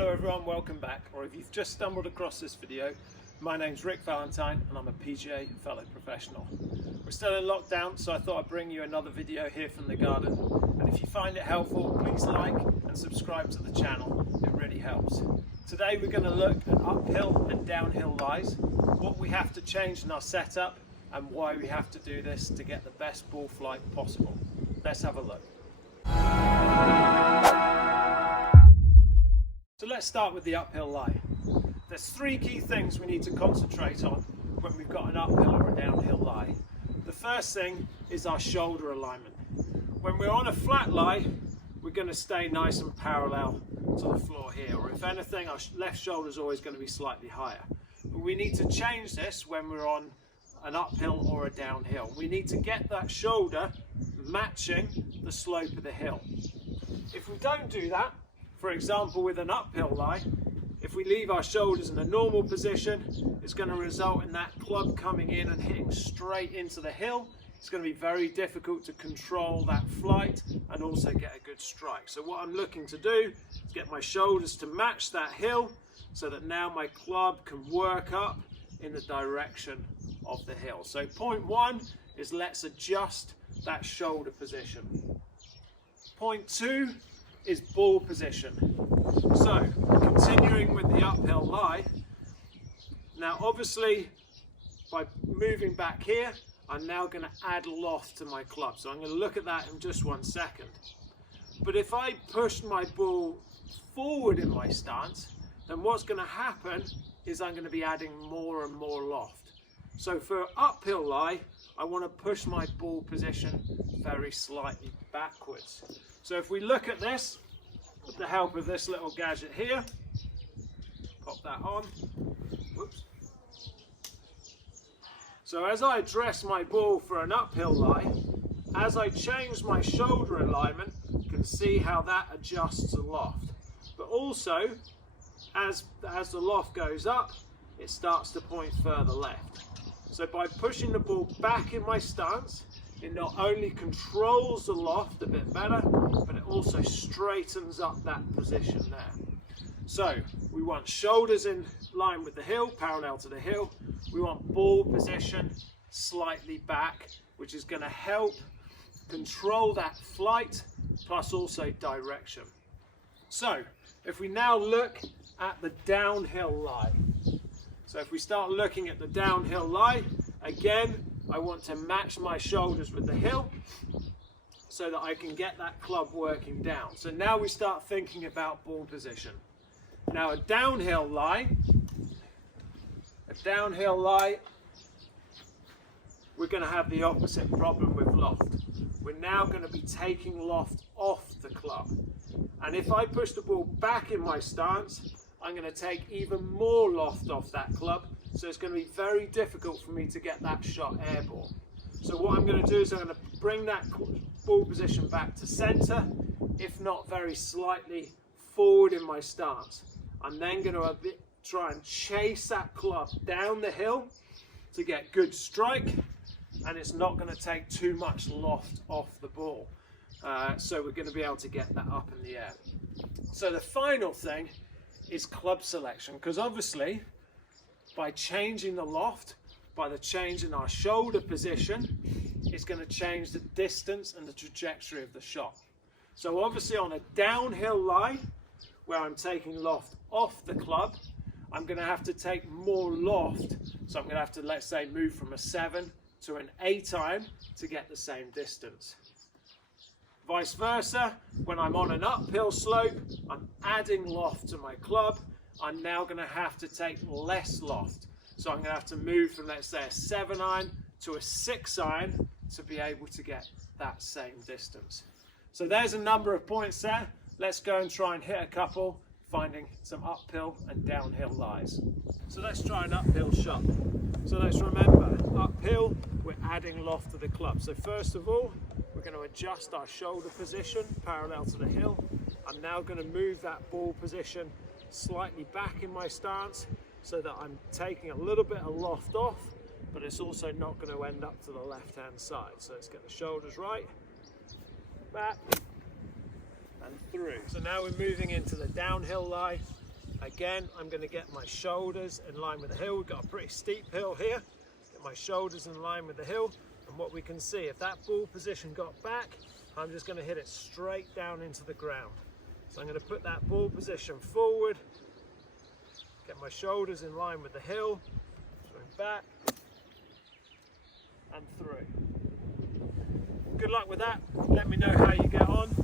Hello everyone, welcome back. Or if you've just stumbled across this video, my name's Rick Valentine and I'm a PGA Fellow Professional. We're still in lockdown, so I thought I'd bring you another video here from the garden. And if you find it helpful, please like and subscribe to the channel, it really helps. Today we're going to look at uphill and downhill lies, what we have to change in our setup and why we have to do this to get the best ball flight possible. Let's have a look. So let's start with the uphill lie. There's three key things we need to concentrate on when we've got an uphill or a downhill lie. The first thing is our shoulder alignment. When we're on a flat lie, we're going to stay nice and parallel to the floor here, or if anything, our left shoulder is always going to be slightly higher. But we need to change this when we're on an uphill or a downhill. We need to get that shoulder matching the slope of the hill. If we don't do that, for example with an uphill lie, if we leave our shoulders in a normal position, it's going to result in that club coming in and hitting straight into the hill. It's going to be very difficult to control that flight and also get a good strike. So what I'm looking to do is get my shoulders to match that hill so that now my club can work up in the direction of the hill. So point one is let's adjust that shoulder position. Point two is ball position. So continuing with the uphill lie, now obviously by moving back here I'm now going to add loft to my club, so I'm going to look at that in just 1 second. But if I push my ball forward in my stance, then what's going to happen is I'm going to be adding more and more loft. So for uphill lie, I want to push my ball position very slightly backwards. So if we look at this, with the help of this little gadget here, pop that on. Whoops. So as I address my ball for an uphill lie, as I change my shoulder alignment, you can see how that adjusts the loft. But also, as the loft goes up, it starts to point further left. So by pushing the ball back in my stance, it not only controls the loft a bit better, but it also straightens up that position there. So we want shoulders in line with the hill, parallel to the hill. We want ball position slightly back, which is going to help control that flight, plus also direction. So if we now look at the downhill lie. So if we start looking at the downhill lie, again, I want to match my shoulders with the hill so that I can get that club working down. So now we start thinking about ball position. Now a downhill lie, we're going to have the opposite problem with loft. We're now going to be taking loft off the club. And if I push the ball back in my stance, I'm going to take even more loft off that club. So it's going to be very difficult for me to get that shot airborne. So what I'm going to do is I'm going to bring that ball position back to center, if not very slightly forward in my stance. I'm then going to try and chase that club down the hill to get good strike, and it's not going to take too much loft off the ball. So we're going to be able to get that up in the air. So the final thing is club selection, because obviously by changing the loft, by the change in our shoulder position, it's going to change the distance and the trajectory of the shot. So obviously on a downhill lie, where I'm taking loft off the club, I'm going to have to take more loft. So I'm going to have to, let's say, move from a 7 to an 8 iron to get the same distance. Vice versa, when I'm on an uphill slope, I'm adding loft to my club. I'm now going to have to take less loft. So I'm going to have to move from, let's say, a 7 iron to a 6 iron to be able to get that same distance. So there's a number of points there. Let's go and try and hit a couple, finding some uphill and downhill lies. So let's try an uphill shot. So let's remember, uphill, we're adding loft to the club. So first of all, we're going to adjust our shoulder position parallel to the hill. I'm now going to move that ball position slightly back in my stance so that I'm taking a little bit of loft off, but it's also not going to end up to the left hand side. So let's get the shoulders right, back and through. So now we're moving into the downhill lie. Again, I'm going to get my shoulders in line with the hill. We've got a pretty steep hill here. Get my shoulders in line with the hill. And what we can see, if that ball position got back, I'm just going to hit it straight down into the ground. So I'm going to put that ball position forward, get my shoulders in line with the hill, swing back and through. Good luck with that. Let me know how you get on.